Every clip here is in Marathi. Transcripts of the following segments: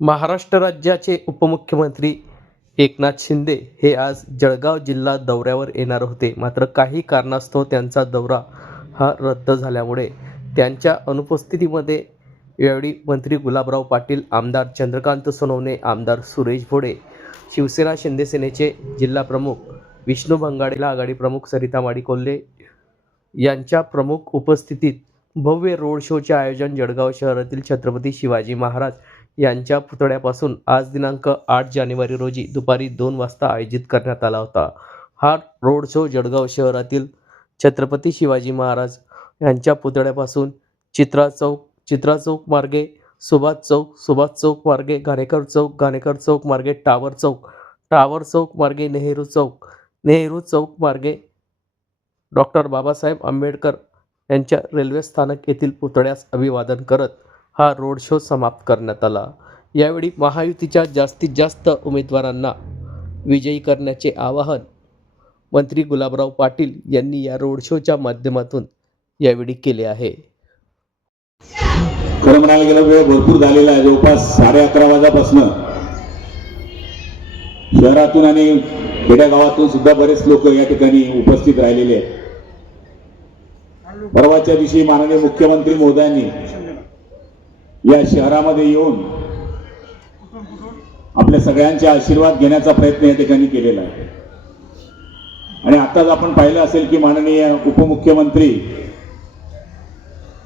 महाराष्ट्र राज्याचे उपमुख्यमंत्री एकनाथ शिंदे हे आज जळगाव जिल्हा दौऱ्यावर येणार होते. मात्र काही कारणास्तव त्यांचा दौरा हा रद्द झाल्यामुळे त्यांच्या अनुपस्थितीमध्ये यावेळी मंत्री गुलाबराव पाटील, आमदार चंद्रकांत सोनवणे, आमदार सुरेश भोडे, शिवसेना शिंदेसेनेचे जिल्हा प्रमुख विष्णू भंगाडेला, आघाडी प्रमुख सरिता माडिकोल्हे यांच्या प्रमुख उपस्थितीत भव्य रोड शोचे आयोजन जळगाव शहरातील छत्रपती शिवाजी महाराज यांच्या पुतळ्यापासून आज दिनांक 8 जानेवारी रोजी दुपारी 2 वाजता आयोजित करण्यात आला होता. हा रोड शो जळगाव शहरातील छत्रपती शिवाजी महाराज यांच्या पुतळ्यापासून चित्रा चौक मार्गे सुभाष चौक मार्गे घाणेकर चौक मार्गे टावर चौक मार्गे नेहरू चौक मार्गे डॉक्टर बाबासाहेब आंबेडकर यांच्या रेल्वे स्थानक येथील पुतळ्यास अभिवादन करत हा रोड शो समाप्त करण्यात आला. यावेळी महायुतीच्या जास्तीत जास्त उमेदवारांना विजयी करण्याचे आवाहन मंत्री गुलाबराव पाटील यांनी या रोड शोच्या माध्यमातून यावेळी केले आहे. खरं म्हणायला गेलं वेळ भरपूर झालेला आहे. जवळपास 11:30 वाजल्यापासून शहरातून आणि खेड्यागावातून सुद्धा बरेच लोक या ठिकाणी उपस्थित राहिलेले आहेत. परवाच्या दिवशी माननीय मुख्यमंत्री महोदयांनी या शहरामध्ये येऊन आपल्या सगळ्यांचे आशीर्वाद घेण्याचा प्रयत्न या ठिकाणी केलेला आहे. आणि आताच आपण पाहिलं असेल की माननीय उपमुख्यमंत्री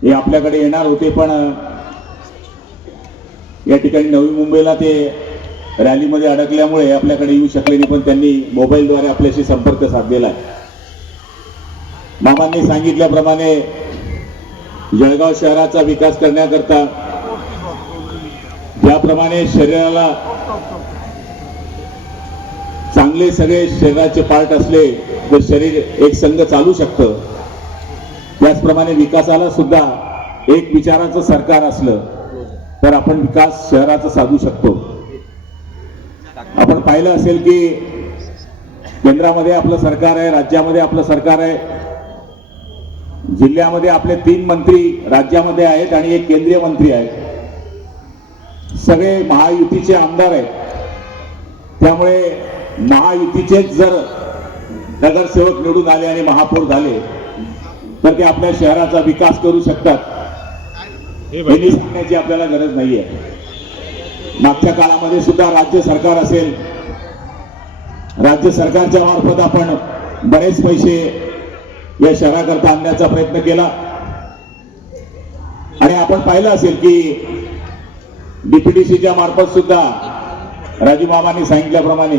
हे आपल्याकडे येणार होते, पण या ठिकाणी नवी मुंबईला ते रॅलीमध्ये अडकल्यामुळे आपल्याकडे येऊ शकले नाही, पण त्यांनी मोबाईलद्वारे आपल्याशी संपर्क साधलेला आहे. मामांनी सांगितल्याप्रमाणे जळगाव शहराचा विकास करण्याकरता ज्याप्रमाणे शरीराला चांगले सगळे शरीराचे पार्ट असले तर शरीर एक संघ चालू शकतं, त्याचप्रमाणे विकासाला सुद्धा एक विचाराचं सरकार असलं तर आपण विकास शहराचा साधू शकतो. आपण पाहिलं असेल की केंद्रामध्ये आपलं सरकार आहे, राज्यामध्ये आपलं सरकार आहे, जिल्ह्यामध्ये आपले 3 मंत्री राज्यामध्ये आहेत आणि 1 केंद्रीय मंत्री आहेत. सगळे महायुतीचे आमदार आहेत. त्यामुळे महायुतीचेच जर नगरसेवक निवडून आले आणि महापौर झाले तर ते आपल्या शहराचा विकास करू शकतात हे सांगण्याची आपल्याला गरज नाहीये. मागच्या काळामध्ये सुद्धा राज्य सरकार असेल, राज्य सरकारच्या मार्फत आपण बरेच पैसे या शहराकरता आणण्याचा प्रयत्न केला. आणि आपण पाहिलं असेल की डीपीडीसीच्या मार्फत सुद्धा राजू मामांनी सांगितल्याप्रमाणे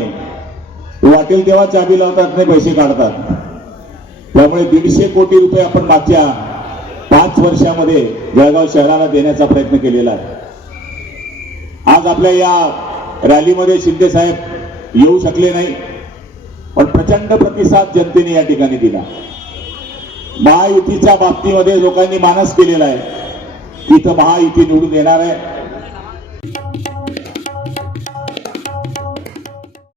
वाटेल तेव्हा चाबी लावतात नाही पैसे काढतात. त्यामुळे 150 कोटी रुपये आपण मागच्या 5 वर्षामध्ये जळगाव शहराला देण्याचा प्रयत्न केलेला आहे. आज आपल्या या रॅलीमध्ये शिंदे साहेब येऊ शकले नाही, पण प्रचंड प्रतिसाद जनतेने या ठिकाणी दिला. महायुतीच्या बाबतीमध्ये लोकांनी मानस केलेला आहे की इथं महायुती निवडून येणार आहे.